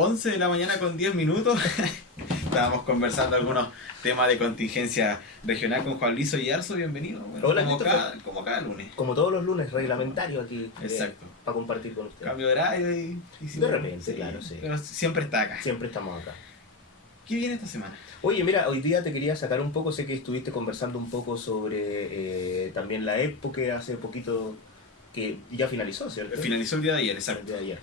11 de la mañana con 10 minutos. Estábamos conversando algunos temas de contingencia regional con Juan Luis Yarzo. Bienvenido. Bueno, Hola, como cada lunes. Como todos los lunes, reglamentario aquí. Exacto. Para compartir con ustedes. Cambio de horario y de repente, sí, claro, sí. Pero siempre está acá. Siempre estamos acá. ¿Qué viene esta semana? Oye, mira, hoy día te quería sacar un poco, sé que estuviste conversando un poco sobre también la época hace poquito que ya finalizó, ¿cierto? Finalizó el día de ayer, exacto. El día de ayer.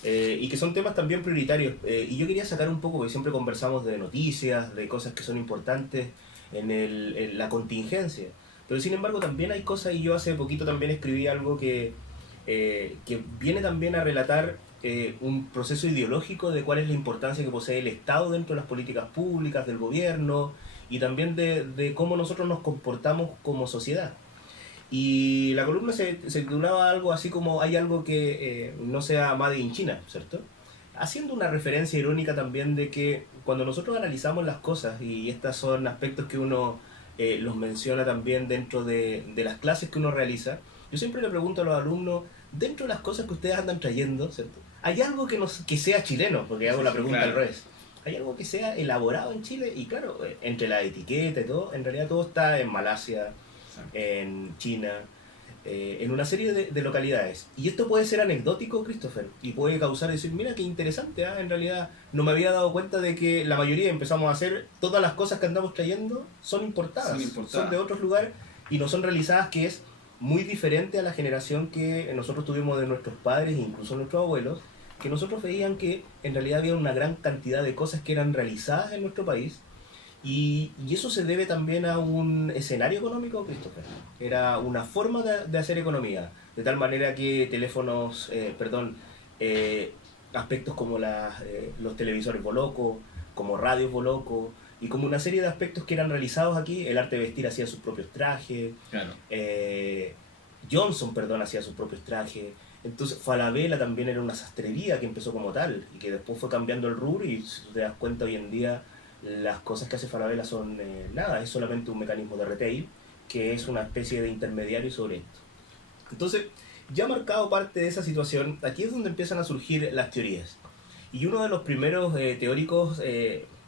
Y que son temas también prioritarios. Y yo quería sacar un poco, porque siempre conversamos de noticias, de cosas que son importantes en la contingencia. Pero sin embargo también hay cosas, y yo hace poquito también escribí algo que viene también a relatar un proceso ideológico de cuál es la importancia que posee el Estado dentro de las políticas públicas, del gobierno, y también de cómo nosotros nos comportamos como sociedad. Y la columna se titulaba algo así como hay algo que no sea Made in China, ¿cierto? Haciendo una referencia irónica también de que cuando nosotros analizamos las cosas, y estos son aspectos que uno los menciona también dentro de las clases que uno realiza, yo siempre le pregunto a los alumnos, dentro de las cosas que ustedes andan trayendo, ¿cierto? ¿Hay algo que sea chileno? Porque hago la pregunta claro. al revés. ¿Hay algo que sea elaborado en Chile? Y claro, entre la etiqueta y todo, en realidad todo está en Malasia, en China, en una serie de localidades. Y esto puede ser anecdótico, Christopher, y puede causar decir, mira qué interesante, en realidad no me había dado cuenta de que la mayoría empezamos a hacer, todas las cosas que andamos trayendo son importadas, son de otros lugares y no son realizadas, que es muy diferente a la generación que nosotros tuvimos de nuestros padres e incluso nuestros abuelos, que nosotros veían que en realidad había una gran cantidad de cosas que eran realizadas en nuestro país. Y eso se debe también a un escenario económico, Christopher. Era una forma de hacer economía. De tal manera que teléfonos, aspectos como los televisores Boloco, como radios Boloco, y como una serie de aspectos que eran realizados aquí. El arte de vestir hacía sus propios trajes. Claro. Johnson, hacía sus propios trajes. Entonces Falabella también era una sastrería que empezó como tal y que después fue cambiando el rubro, y si te das cuenta hoy en día las cosas que hace Falabella son nada, es solamente un mecanismo de retail que es una especie de intermediario sobre esto. Entonces, ya marcado parte de esa situación, aquí es donde empiezan a surgir las teorías. Y uno de los primeros teóricos,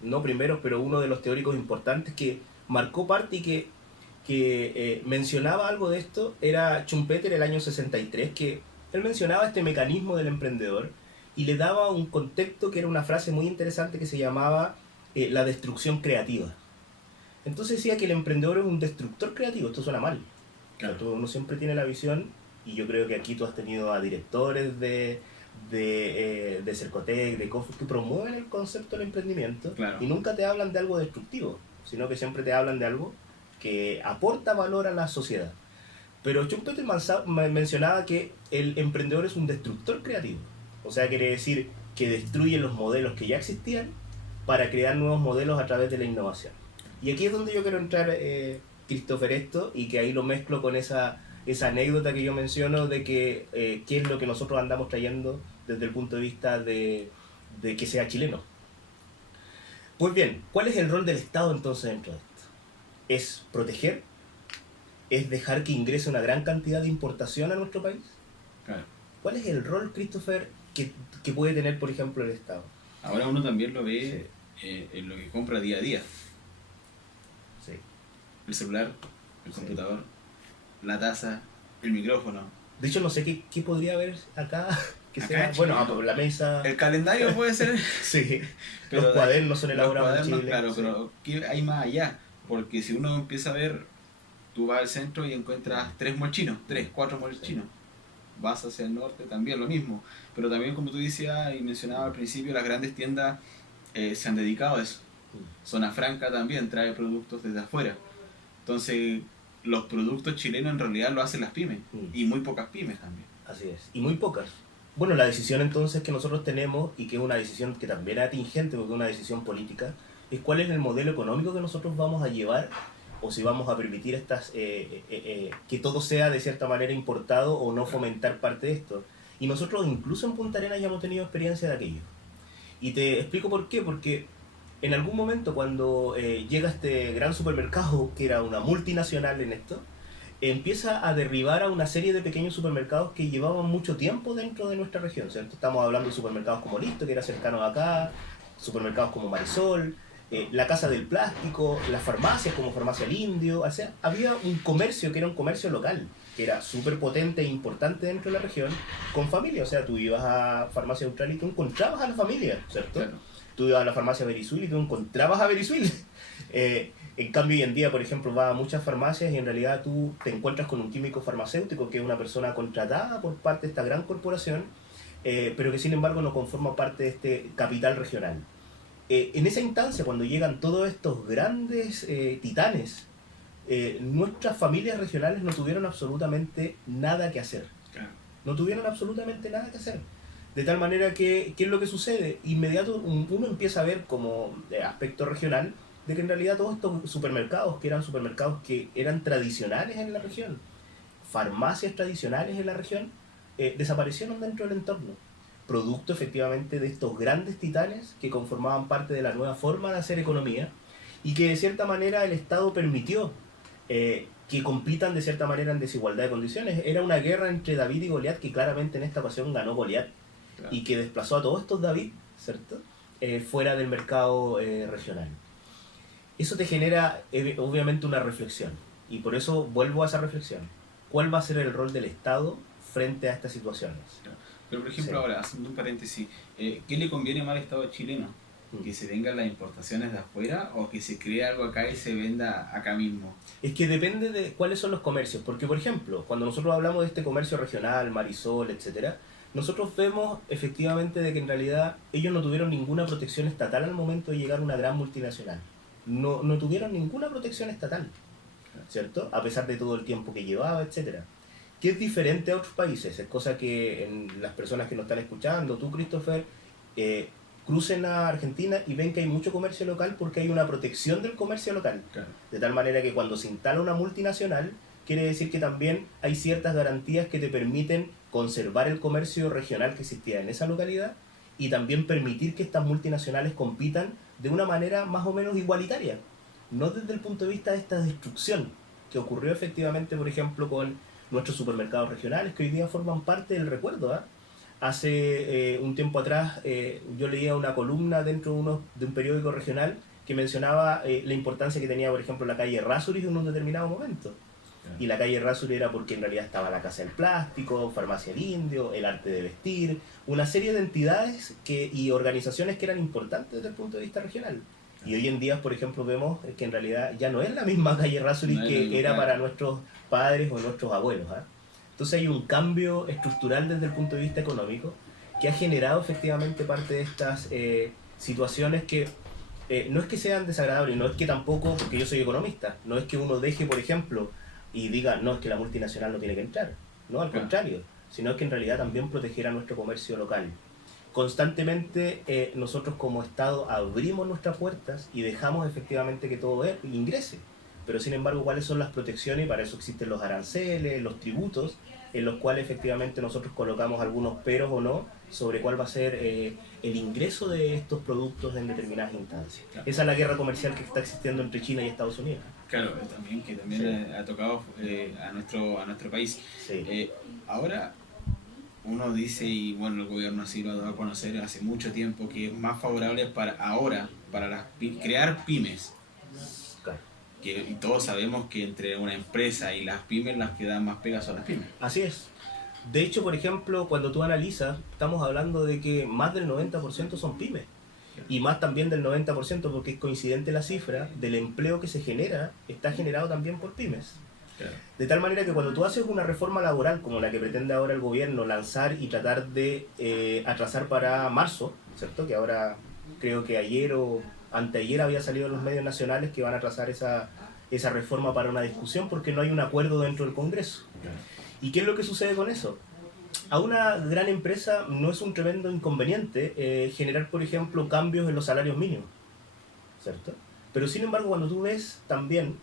no primeros, pero uno de los teóricos importantes que marcó parte y que mencionaba algo de esto era Schumpeter, el año 63, que él mencionaba este mecanismo del emprendedor y le daba un contexto que era una frase muy interesante que se llamaba la destrucción creativa. Entonces decía que el emprendedor es un destructor creativo. Esto suena mal. Claro. O sea, uno siempre tiene la visión, y yo creo que aquí tú has tenido a directores de Cercotec, de Coffee, que promueven el concepto del emprendimiento, claro, y nunca te hablan de algo destructivo, sino que siempre te hablan de algo que aporta valor a la sociedad. Pero Schumpeter mencionaba que el emprendedor es un destructor creativo. O sea, quiere decir que destruye los modelos que ya existían para crear nuevos modelos a través de la innovación. Y aquí es donde yo quiero entrar, Christopher, esto, y que ahí lo mezclo con esa anécdota que yo menciono de que qué es lo que nosotros andamos trayendo desde el punto de vista de que sea chileno. Pues bien, ¿cuál es el rol del Estado entonces dentro de esto? ¿Es proteger? ¿Es dejar que ingrese una gran cantidad de importación a nuestro país? Claro. ¿Cuál es el rol, Christopher, que puede tener, por ejemplo, el Estado? Ahora uno también lo ve en lo que compra día a día. Sí. El celular, el computador, la taza, el micrófono. De hecho, no sé qué podría haber acá. Que acá sea, bueno, la mesa. El calendario puede ser. Sí. Pero los cuadernos son elaborados en Chile. Claro, sí. Pero ¿qué hay más allá? Porque si uno empieza a ver, tú vas al centro y encuentras 4 molchinos. Vas hacia el norte, también lo mismo. Pero también, como tú decías y mencionabas al principio, las grandes tiendas se han dedicado a eso. Zona Franca también trae productos desde afuera. Entonces, los productos chilenos en realidad lo hacen las pymes. Y muy pocas pymes también. Así es. Y muy pocas. Bueno, la decisión entonces que nosotros tenemos, y que es una decisión que también es atingente, porque es una decisión política, es cuál es el modelo económico que nosotros vamos a llevar, o si vamos a permitir que todo sea de cierta manera importado o no fomentar parte de esto. Y nosotros incluso en Punta Arenas ya hemos tenido experiencia de aquello. Y te explico por qué, porque en algún momento cuando llega este gran supermercado, que era una multinacional en esto, empieza a derribar a una serie de pequeños supermercados que llevaban mucho tiempo dentro de nuestra región, ¿cierto? Estamos hablando de supermercados como Listo, que era cercano a acá, supermercados como Marisol, la Casa del Plástico, las farmacias como Farmacia El Indio, o sea, había un comercio que era un comercio local, que era súper potente e importante dentro de la región, con familia, o sea, tú ibas a Farmacia Austral y tú encontrabas a la familia, ¿cierto? Claro. Tú ibas a la farmacia Verisuil y tú encontrabas a Verisuil. En cambio, hoy en día, por ejemplo, vas a muchas farmacias y en realidad tú te encuentras con un químico farmacéutico que es una persona contratada por parte de esta gran corporación, pero que sin embargo no conforma parte de este capital regional. En esa instancia, cuando llegan todos estos grandes titanes, nuestras familias regionales no tuvieron absolutamente nada que hacer. Claro. No tuvieron absolutamente nada que hacer. De tal manera que, ¿qué es lo que sucede? Inmediato uno empieza a ver como aspecto regional de que en realidad todos estos supermercados que eran tradicionales en la región, farmacias tradicionales en la región, desaparecieron dentro del entorno. Producto efectivamente de estos grandes titanes que conformaban parte de la nueva forma de hacer economía y que de cierta manera el Estado permitió que compitan de cierta manera en desigualdad de condiciones. Era una guerra entre David y Goliat que claramente en esta ocasión ganó Goliat. Claro. Y que desplazó a todos estos David, ¿cierto? Fuera del mercado regional. Eso te genera obviamente una reflexión y por eso vuelvo a esa reflexión. ¿Cuál va a ser el rol del Estado frente a estas situaciones? Claro. Pero por ejemplo, ahora, haciendo un paréntesis, ¿qué le conviene más al Estado chileno? ¿Que se vengan las importaciones de afuera o que se cree algo acá y se venda acá mismo? Es que depende de cuáles son los comercios, porque por ejemplo, cuando nosotros hablamos de este comercio regional, Marisol, etcétera, nosotros vemos efectivamente de que en realidad ellos no tuvieron ninguna protección estatal al momento de llegar a una gran multinacional. No tuvieron ninguna protección estatal, ¿cierto? A pesar de todo el tiempo que llevaba, etcétera. Que es diferente a otros países, es cosa que en las personas que nos están escuchando, tú, Christopher, crucen a Argentina y ven que hay mucho comercio local porque hay una protección del comercio local. Claro. De tal manera que cuando se instala una multinacional, quiere decir que también hay ciertas garantías que te permiten conservar el comercio regional que existía en esa localidad y también permitir que estas multinacionales compitan de una manera más o menos igualitaria. No desde el punto de vista de esta destrucción que ocurrió efectivamente, por ejemplo, con nuestros supermercados regionales, que hoy día forman parte del recuerdo. Hace un tiempo atrás yo leía una columna dentro de un periódico regional que mencionaba la importancia que tenía, por ejemplo, la calle Errázuriz en un determinado momento. Y la calle Errázuriz era porque en realidad estaba la Casa del Plástico, Farmacia El Indio, el Arte de Vestir, una serie de entidades y organizaciones que eran importantes desde el punto de vista regional. Y hoy en día, por ejemplo, vemos que en realidad ya no es la misma calle Errázuriz que era para nuestros padres o nuestros abuelos. Entonces hay un cambio estructural desde el punto de vista económico que ha generado efectivamente parte de estas situaciones que no es que sean desagradables, no es que tampoco, porque yo soy economista, no es que uno deje, por ejemplo, y diga, no, es que la multinacional no tiene que entrar. No, al contrario, sino que en realidad también proteger a nuestro comercio local. Constantemente nosotros como Estado abrimos nuestras puertas y dejamos efectivamente que todo ingrese. Pero sin embargo, ¿cuáles son las protecciones? Y para eso existen los aranceles, los tributos, en los cuales efectivamente nosotros colocamos algunos peros o no sobre cuál va a ser el ingreso de estos productos en determinadas instancias. Claro. Esa es la guerra comercial que está existiendo entre China y Estados Unidos. Claro, también sí. Ha tocado a nuestro país. Sí. Ahora uno dice, y bueno, el gobierno así lo ha dado a conocer hace mucho tiempo, que es más favorable para crear pymes. Y todos sabemos que entre una empresa y las pymes, las que dan más pegas son las pymes. Así es. De hecho, por ejemplo, cuando tú analizas, estamos hablando de que más del 90% son pymes. Y más también del 90%, porque es coincidente la cifra del empleo que se genera, está generado también por pymes. Claro. De tal manera que cuando tú haces una reforma laboral como la que pretende ahora el gobierno lanzar y tratar de atrasar para marzo, ¿cierto? Que ahora creo que ayer o anteayer había salido en los medios nacionales que van a atrasar esa reforma para una discusión porque no hay un acuerdo dentro del Congreso. Claro. ¿Y qué es lo que sucede con eso? A una gran empresa no es un tremendo inconveniente generar, por ejemplo, cambios en los salarios mínimos, ¿cierto? Pero sin embargo, cuando tú ves también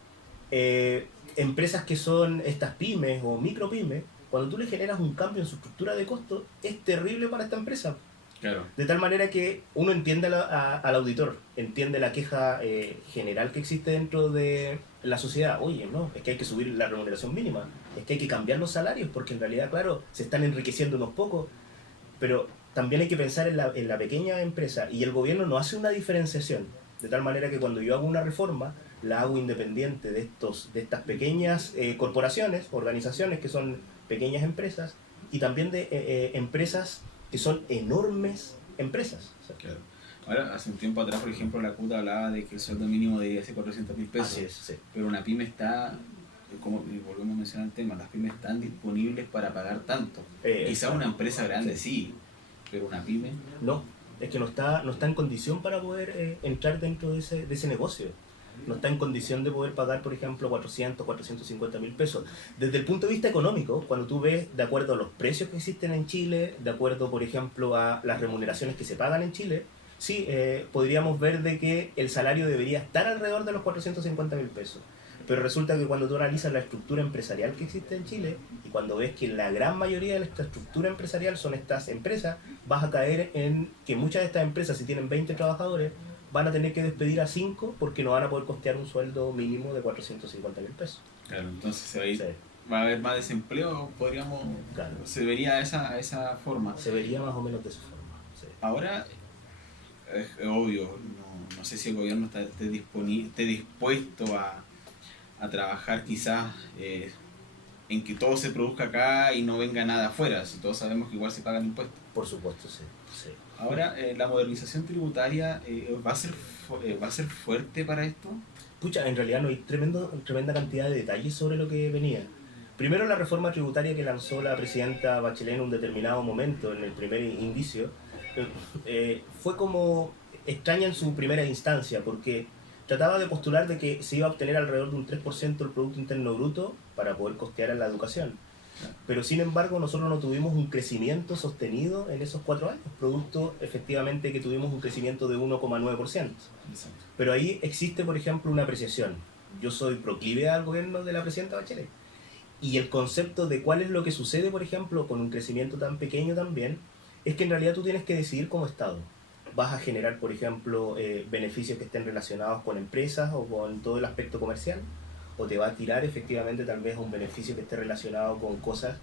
empresas que son estas pymes o micropymes, cuando tú le generas un cambio en su estructura de costo, es terrible para esta empresa. Claro. De tal manera que uno entiende al auditor, entiende la queja general que existe dentro de la sociedad. Oye, no, es que hay que subir la remuneración mínima, es que hay que cambiar los salarios, porque en realidad, claro, se están enriqueciendo unos pocos, pero también hay que pensar en la pequeña empresa, y el gobierno no hace una diferenciación, de tal manera que cuando yo hago una reforma, la hago independiente de estas pequeñas corporaciones, organizaciones que son pequeñas empresas, y también de empresas que son enormes empresas. O sea, Claro. Ahora, hace un tiempo atrás, por ejemplo, la CUT hablaba de que el sueldo mínimo debería ser 400.000 pesos. así es, sí. Pero una pyme está, como y volvemos a mencionar el tema, las pymes están disponibles para pagar tanto. Quizá una empresa grande sí, pero una pyme... No, es que no está en condición para poder entrar dentro de ese negocio. No está en condición de poder pagar, por ejemplo, 450.000 pesos. Desde el punto de vista económico, cuando tú ves, de acuerdo a los precios que existen en Chile, de acuerdo, por ejemplo, a las remuneraciones que se pagan en Chile, sí, podríamos ver de que el salario debería estar alrededor de los 450.000 pesos. Pero resulta que cuando tú analizas la estructura empresarial que existe en Chile, y cuando ves que la gran mayoría de esta estructura empresarial son estas empresas, vas a caer en que muchas de estas empresas, si tienen 20 trabajadores, van a tener que despedir a 5 porque no van a poder costear un sueldo mínimo de 450.000 pesos. Claro, entonces se va a ir, Sí, va a haber más desempleo, podríamos... claro. Se vería esa forma. Se vería más o menos de esa forma. Sí. Ahora, es obvio, no sé si el gobierno esté dispuesto a trabajar quizás en que todo se produzca acá y no venga nada afuera, si todos sabemos que igual se pagan impuestos. Por supuesto, sí. Sí. Ahora, la modernización tributaria va a ser fuerte para esto. Pucha, en realidad no hay tremenda cantidad de detalles sobre lo que venía. Primero, la reforma tributaria que lanzó la presidenta Bachelet en un determinado momento, en el primer indicio, fue como extraña en su primera instancia, porque trataba de postular de que se iba a obtener alrededor de un 3% del Producto Interno Bruto para poder costear la educación. Pero sin embargo nosotros no tuvimos un crecimiento sostenido en esos 4 años, producto efectivamente que tuvimos un crecimiento de 1,9%. Exacto. Pero ahí existe, por ejemplo, una apreciación. Yo soy proclive al gobierno de la presidenta Bachelet. Y el concepto de cuál es lo que sucede, por ejemplo, con un crecimiento tan pequeño también, es que en realidad tú tienes que decidir como Estado. Vas a generar, por ejemplo, beneficios que estén relacionados con empresas o con todo el aspecto comercial, o te va a tirar efectivamente tal vez un beneficio que esté relacionado con cosas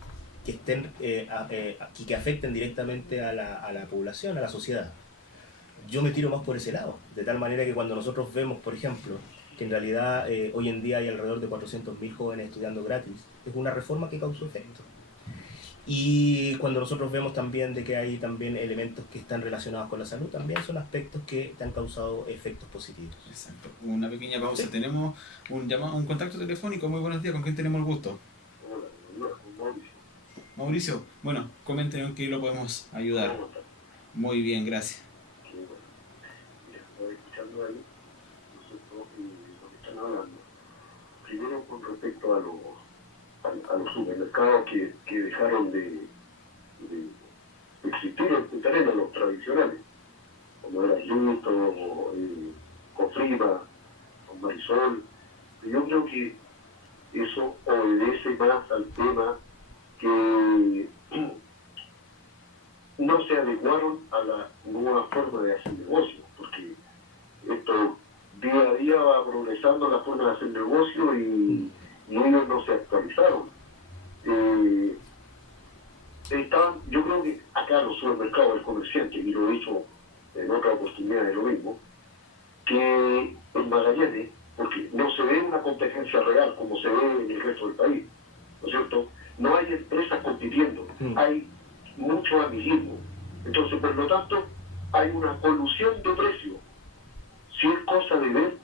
que estén que afecten directamente a la población, a la sociedad. Yo me tiro más por ese lado, de tal manera que cuando nosotros vemos, por ejemplo, que en realidad hoy en día hay alrededor de 400.000 jóvenes estudiando gratis, es una reforma que causó efecto. Y cuando nosotros vemos también de que hay también elementos que están relacionados con la salud, también son aspectos que te han causado efectos positivos. Exacto. Una pequeña pausa. Sí. Tenemos un contacto telefónico. Muy buenos días. ¿Con quién tenemos el gusto? Mauricio. Bueno, coméntenos en qué lo podemos ayudar. Muy bien, gracias. Estoy escuchando ahí, nosotros lo que están hablando. Primero con respecto a los supermercados que dejaron de existir en Punta Arenas, los tradicionales, como era Luto, Cofrima, con Marisol. Yo creo que eso obedece más al tema que no se adecuaron a la nueva forma de hacer negocio, porque esto día a día va progresando la forma de hacer negocio y ellos no se actualizaron. Yo creo que acá los supermercados, el comerciante, y lo he dicho en otra oportunidad de lo mismo, que en Magallanes, porque no se ve una competencia real como se ve en el resto del país, ¿no es cierto? No hay empresas compitiendo, hay mucho amiguismo. Entonces, por lo tanto, hay una colusión de precios. Si es cosa de ver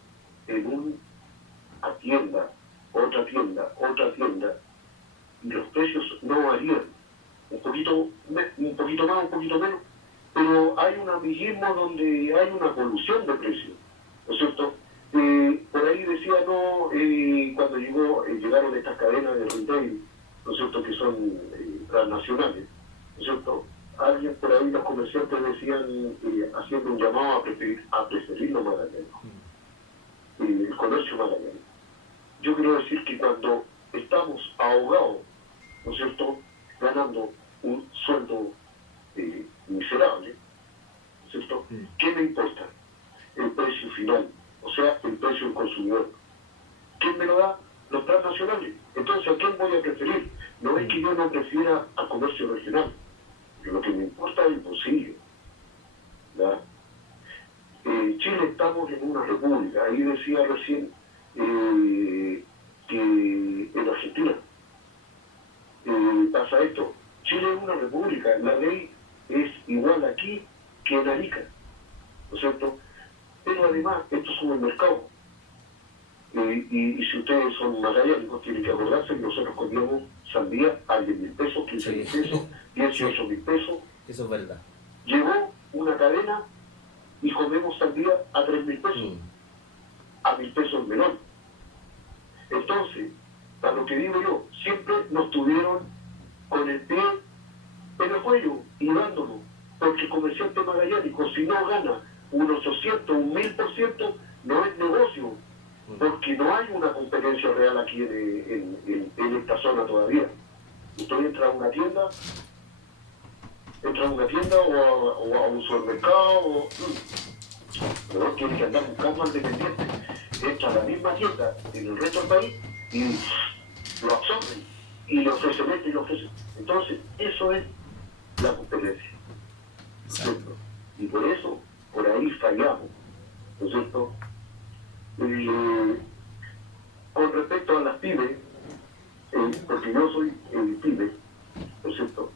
en una tienda, otra tienda, y los precios no varían, un poquito más, un poquito menos, pero hay un amiguismo donde hay una colusión de precios, ¿no es cierto? Por ahí decía, cuando llegaron estas cadenas de retail, ¿no es cierto?, que son transnacionales, ¿no es cierto? Alguien por ahí, los comerciantes decían, haciendo un llamado a preferir los magallanes, el comercio magallanes. Yo quiero decir que cuando estamos ahogados, ¿no es cierto?, ganando un sueldo miserable, ¿Qué me importa? El precio final, o sea, el precio del consumidor. ¿Quién me lo da? Los transnacionales. Entonces, ¿a quién voy a preferir? No es que yo no prefiera al comercio regional, lo que me importa es el bolsillo. ¿Ya? En Chile estamos en una república. Ahí decía recién que en Argentina pasa esto. Chile es una república, la ley es igual aquí que en Arica, ¿no es cierto? Pero además, esto es un mercado. Y si ustedes son magallánicos, tienen que acordarse que nosotros comíamos sandía a 10.000 pesos, 15.000 pesos, 18.000 pesos. Eso es verdad. Llegó una cadena y comemos sandía a 3.000 pesos, a 1.000 pesos el melón. Entonces, a lo que digo yo, siempre nos tuvieron con el pie en el cuello y dándonos, porque el comerciante magallánico, si no gana un 800, un 1000%, no es negocio, porque no hay una competencia real aquí en esta zona todavía. Usted entra a una tienda o a un supermercado, pero tiene que andar buscando al dependiente. Entra a la misma tienda en el resto del país y lo absorben y le ofrecen esto y lo ofrecen. Entonces, eso es la competencia. Exacto. Y por eso, por ahí fallamos, ¿no es cierto? Con respecto a las pymes, porque yo soy pyme, ¿no es cierto?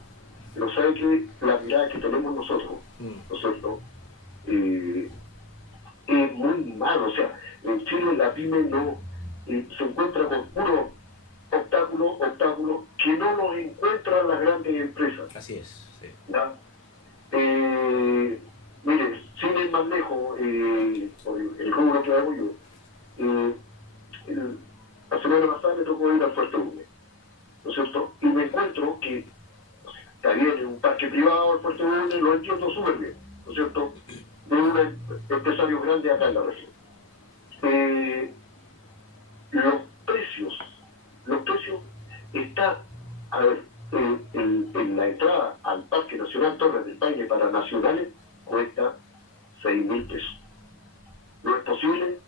Pero sabe que la mirada que tenemos nosotros, ¿no es cierto? Es muy malo. O sea, en Chile la pyme no se encuentra con puros obstáculos que no los encuentran las grandes empresas. Así es, sí. ¿Ya? Mire, sin ir más lejos, por el rubro que hago yo, la semana pasada me tocó ir al Fuerte Une, ¿no es cierto? Y me encuentro que está bien, en un parque privado el Fuerte Une, lo entiendo súper bien, ¿no es cierto? De un empresario grande acá en la región. Los precios están, a ver, en la entrada al Parque Nacional Torres del Paine para nacionales cuesta 6.000 pesos. No es posible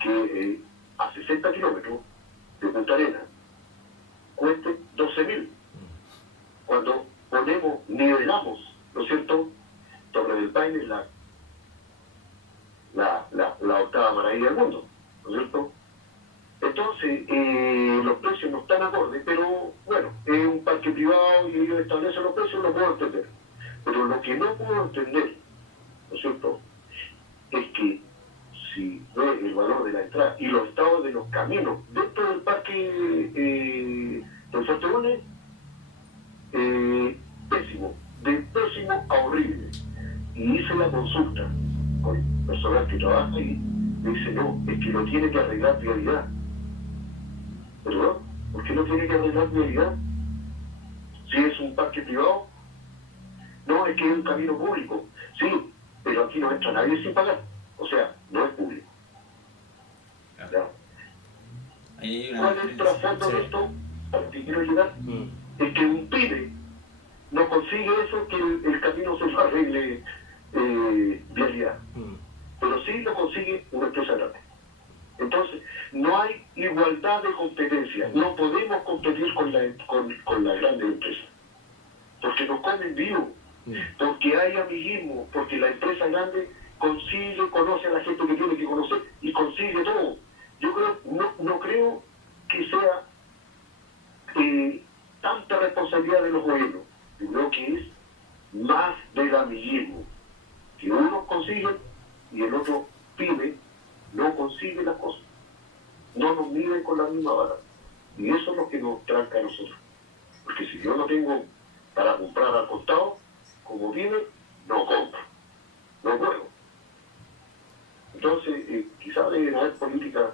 que a 60 kilómetros de Punta Arenas cueste 12.000. Cuando nivelamos, ¿no es cierto? Torres del Paine es la octava maravilla del mundo, ¿no es cierto? Entonces, los precios no están acordes, pero bueno, es un parque privado y ellos establecen los precios, lo puedo entender. Pero lo que no puedo entender, ¿no es cierto?, es que si ve el valor de la entrada y los estados de los caminos dentro del parque del Fuerte Une, pésimo, de pésimo a horrible. Y hice la consulta con el personal que trabaja ahí, me dice, no, es que lo tiene que arreglar Vialidad. ¿Perdón? ¿Por qué no tiene que arreglar Vialidad? Si es un parque privado. No, es que es un camino público. Sí, pero aquí no entra nadie sin pagar. O sea, no es público. Claro. Ahí hay una ¿Cuál es el trasfondo de esto? Al que quiero llegar. Es que un pyme no consigue eso, que el camino se lo arregle Vialidad. Pero sí lo consigue una empresa grande. Entonces, no hay igualdad de competencia. No podemos competir con la grande empresa. Porque nos comen vivos. Porque hay amiguismo. Porque la empresa grande conoce a la gente que tiene que conocer y consigue todo. Yo no creo que sea tanta responsabilidad de los gobiernos. Yo creo que es más del amiguismo. Que uno consigue y el otro pyme no consigue las cosas. No nos miden con la misma vara. Y eso es lo que nos tranca a nosotros. Porque si yo no tengo para comprar al costado, como pyme, no compro. No puedo. Entonces, quizás deben haber políticas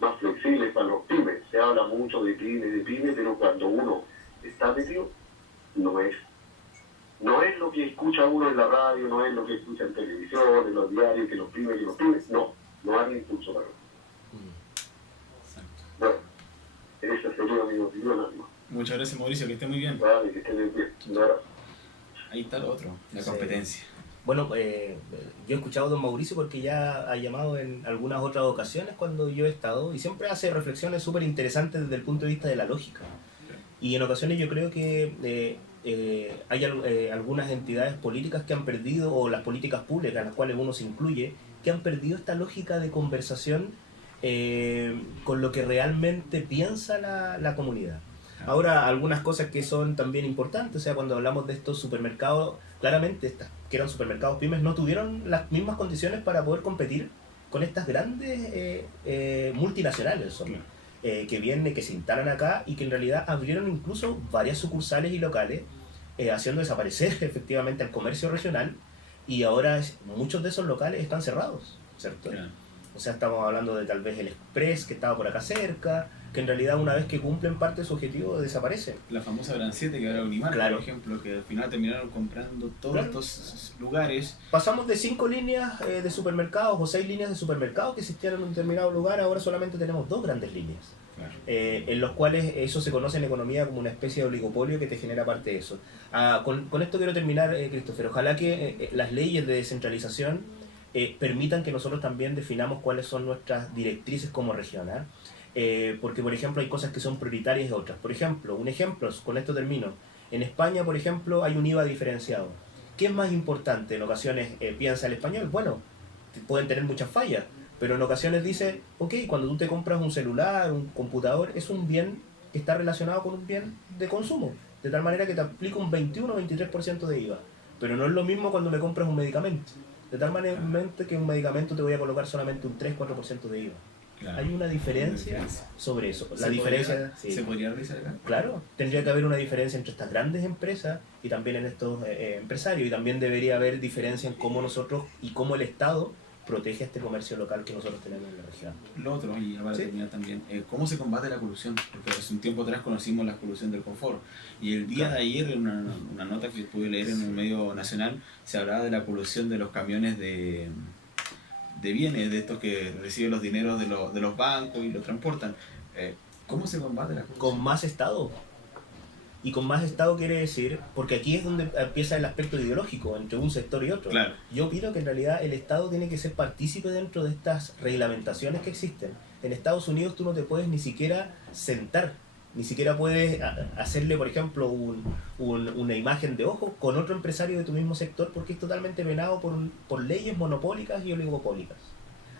más flexibles para los pymes. Se habla mucho de pyme, pero cuando uno está metido, no es lo que escucha uno en la radio, no es lo que escucha en televisión, en los diarios, que los pymes, no hay impulso para eso. Bueno, esa sería mi opinión, amigo. Muchas gracias, Mauricio, que esté muy bien. Vale, que esté bien. Un abrazo. Ahí está lo otro, la competencia. Bueno, yo he escuchado a don Mauricio porque ya ha llamado en algunas otras ocasiones cuando yo he estado y siempre hace reflexiones súper interesantes desde el punto de vista de la lógica. Y en ocasiones yo creo que hay algunas entidades políticas que han perdido, o las políticas públicas, en las cuales uno se incluye, que han perdido esta lógica de conversación con lo que realmente piensa la comunidad. Ahora, algunas cosas que son también importantes, o sea, cuando hablamos de estos supermercados, claramente estas que eran supermercados pymes no tuvieron las mismas condiciones para poder competir con estas grandes multinacionales son, que vienen, que se instalan acá y que en realidad abrieron incluso varias sucursales y locales, haciendo desaparecer efectivamente al comercio regional, y ahora muchos de esos locales están cerrados, ¿cierto? Claro. O sea, estamos hablando de tal vez el Express que estaba por acá cerca, que en realidad una vez que cumplen parte de su objetivo desaparece. La famosa Gran 7 que era Unimar, Claro. por ejemplo, que al final terminaron comprando todos Claro. estos lugares. Pasamos de 5 líneas de supermercados o 6 líneas de supermercados que existían en un determinado lugar, ahora solamente tenemos 2 grandes líneas. Claro. En los cuales eso se conoce en economía como una especie de oligopolio que te genera parte de eso. Con esto quiero terminar, Christopher. Ojalá que las leyes de descentralización permitan que nosotros también definamos cuáles son nuestras directrices como región. Porque, por ejemplo, hay cosas que son prioritarias y otras. Por ejemplo, con esto termino. En España, por ejemplo, hay un IVA diferenciado. ¿Qué es más importante? En ocasiones piensa el español, bueno, pueden tener muchas fallas, pero en ocasiones dice, ok, cuando tú te compras un celular, un computador, es un bien que está relacionado con un bien de consumo, de tal manera que te aplica un 21 o 23% de IVA. Pero no es lo mismo cuando me compras un medicamento, de tal manera que un medicamento te voy a colocar solamente un 3-4% de IVA. Claro. Hay una diferencia sobre eso. La diferencia, sí. ¿Se podría realizar acá? Claro, tendría que haber una diferencia entre estas grandes empresas y también en estos empresarios, y también debería haber diferencia en cómo nosotros y cómo el Estado protege este comercio local que nosotros tenemos en la región. Lo otro, y para Sí. terminar también, ¿cómo se combate la colusión? Porque hace un tiempo atrás conocimos la colusión del confort, y el día de ayer, en una nota que pude leer en un medio nacional, se hablaba de la colusión de los camiones de bienes, de estos que reciben los dineros de los bancos y los transportan. ¿Cómo se combate la colusión? Con más Estado. Y con más Estado quiere decir, porque aquí es donde empieza el aspecto ideológico entre un sector y otro. Claro. Yo opino que en realidad el Estado tiene que ser partícipe dentro de estas reglamentaciones que existen. En Estados Unidos tú no te puedes ni siquiera sentar, ni siquiera puedes hacerle, por ejemplo, una imagen de ojo con otro empresario de tu mismo sector, porque es totalmente penado por leyes monopólicas y oligopólicas.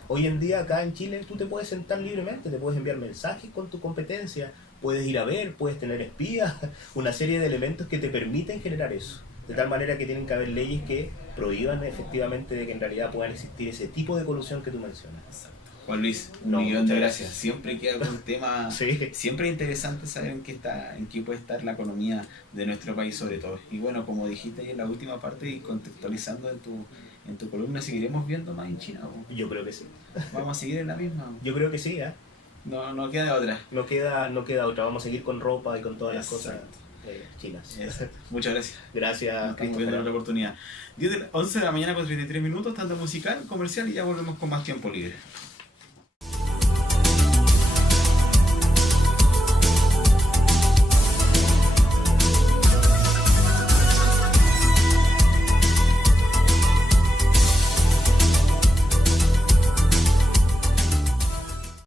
Hoy en día acá en Chile tú te puedes sentar libremente, te puedes enviar mensajes con tu competencia, puedes ir a ver, puedes tener espías, una serie de elementos que te permiten generar eso. De tal manera que tienen que haber leyes que prohíban efectivamente de que en realidad puedan existir ese tipo de colusión que tú mencionas. Juan Luis, No, un millón de muchas gracias. gracias. Siempre queda algún tema, Sí. siempre es interesante saber en qué puede estar la economía de nuestro país sobre todo. Y bueno, como dijiste ahí en la última parte y contextualizando en tu columna, seguiremos viendo más en China. ¿O? Yo creo que sí. Vamos a seguir en la misma. ¿O? Yo creo que sí, No queda otra. No queda otra. Vamos a seguir con ropa y con todas las Exacto. cosas chinas. Exacto. Muchas gracias. Gracias, Nos estamos Christopher. viendo en otra oportunidad. 11 de la mañana con 33 minutos, tanto musical, comercial, y ya volvemos con más tiempo libre.